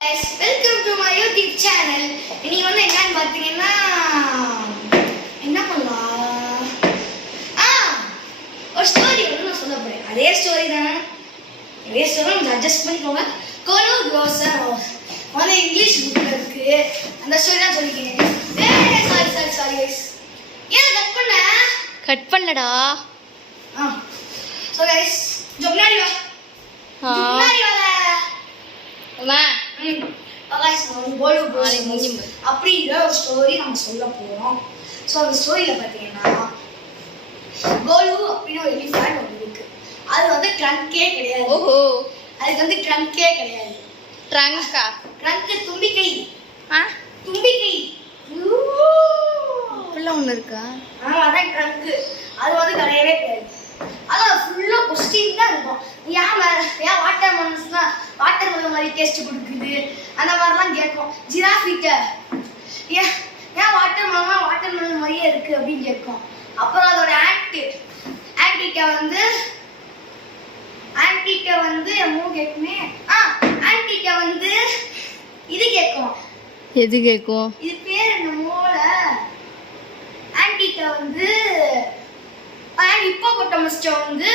Welcome to my YouTube channel. இன்னைக்கு வந்து என்னன்னு பார்த்தீங்கன்னா என்ன பண்ணலாம், ஒரு ஸ்டோரி வந்து நான் சொல்ல போறேன். அதே ஸ்டோரி தானே, அதே ஸ்டோரி கொஞ்சம் அட்ஜஸ்ட் பண்ணிக்கோங்க. கோலோ க்ளோசர் வந்து இங்கிலீஷ் புக்கில் இருக்கு. அந்த ஸ்டோரி தான் சொல்லிக்கிறேன். சாரி ஏன் கட் பண்ணடா. ஸோ கைஸ் முன்னாடி வா, முன்னாடி வாங்க. அப்படிங்கிற ஒரு ஸ்டோரி நம்ம சொல்ல போறோம். ஸோ அந்த ஸ்டோரியில பார்த்தீங்கன்னா கோலு அப்படின்னு ஒரு எலிஃபண்ட் ஒன்று இருக்கு. அது வந்து ட்ரங்கே கிடையாது. ஓஹோ, அதுக்கு வந்து ட்ரங்கே கிடையாது. ட்ரங்கா? ட்ரங்க் தும்பிக்கை. தும்பிக்கை அப்படிலாம் ஒன்று இருக்கா? அதான் ட்ரங்க். அது வந்து கிடையவே கிடையாது. அதான் ஃபுல்லாக கொஸ்டின் தான் இருக்கும். ஏன் வாட்டர் மெலன் மாதிரி டேஸ்ட் கொடுக்குது அந்த மாதிரிலாம் கேட்கும். ஜிராஃபிட்ட ஏன் வாட்டர் மெலன் மாதிரியே இருக்கு அப்படின்னு கேட்கும். அப்புறம் அதோட ஆன்டிட்ட வந்து என்னமோ கேட்குமே. ஆன்டிட்ட வந்து இது கேட்கும். எது கேட்கும்? இது பேர் என்னமோல. ஆன்டிட்ட வந்து ஹிப்போபொட்டமஸ்ட்ட வந்து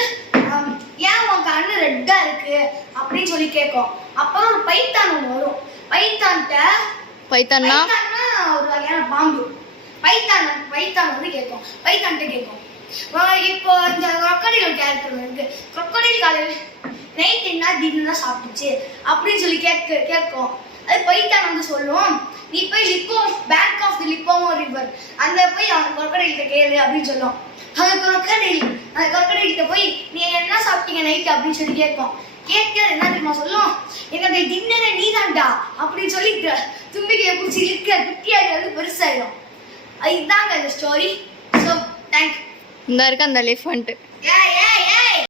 ஏன் உன் கண்ணு ரெட்டா இருக்கு அப்படின்னு சொல்லி கேட்கும். அப்புறம் ஒரு பைத்தான் ஒன்று வரும். பைத்தான்னா ஒரு வகையான பாம்பு. பைத்தான் வந்து கேட்கும். பைத்தான்ட்ட கேட்கும், இப்போ இந்த crocodile கேரக்டர் இருக்கு. crocodile காலையில் நைட் என்ன திடீர்னு சாப்பிட்டுச்சு அப்படின்னு சொல்லி கேட்கும். அது பைத்தான் வந்து சொல்லும், நீ போய் பேங்க் ஆஃப் தி லிப்போமோ ரிவர் அந்த போய் அவன் crocodile கேளு அப்படின்னு சொல்லும். அந்த crocodile போய் நீ என்ன சாப்பிட்டீங்க நைட் அப்படின்னு சொல்லி கேட்கும். என்ன தெரியுமா சொல்லும், எனக்கு டின்னரை நீ தான்டா அப்படின்னு சொல்லி தும்பிக்கையை பிடிச்சி இழுக்க குட்டியாக பெருசாயிடும். இதுதாங்க இந்த ஸ்டோரி. So thank you. இந்த இருக்க அந்த எலிஃபண்ட்.